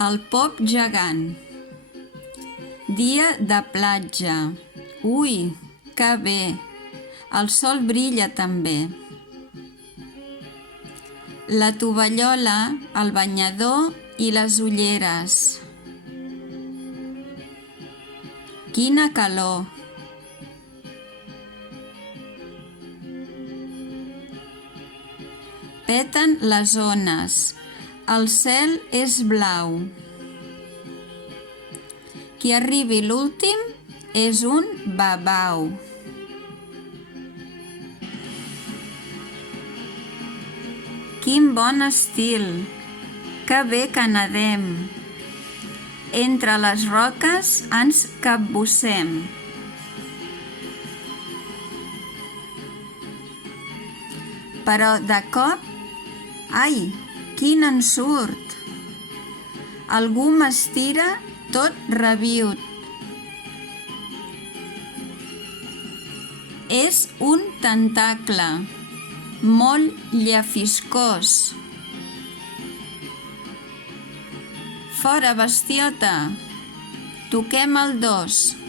El pop gegant. Dia de platja. Ui, que bé! El sol brilla també. La tovallola, el banyador i les ulleres. Quina calor! Peten les ones. El cel és blau. Qui arribi l'últim és un babau. Quin bon estil! Que bé que nedem! Entre les roques ens capbussem. Però de cop, ai, quin ensurt! Algú m'estira tot rabiüt. És un tentacle, molt llefiscós. Fora, bestiota! Toquem el dos.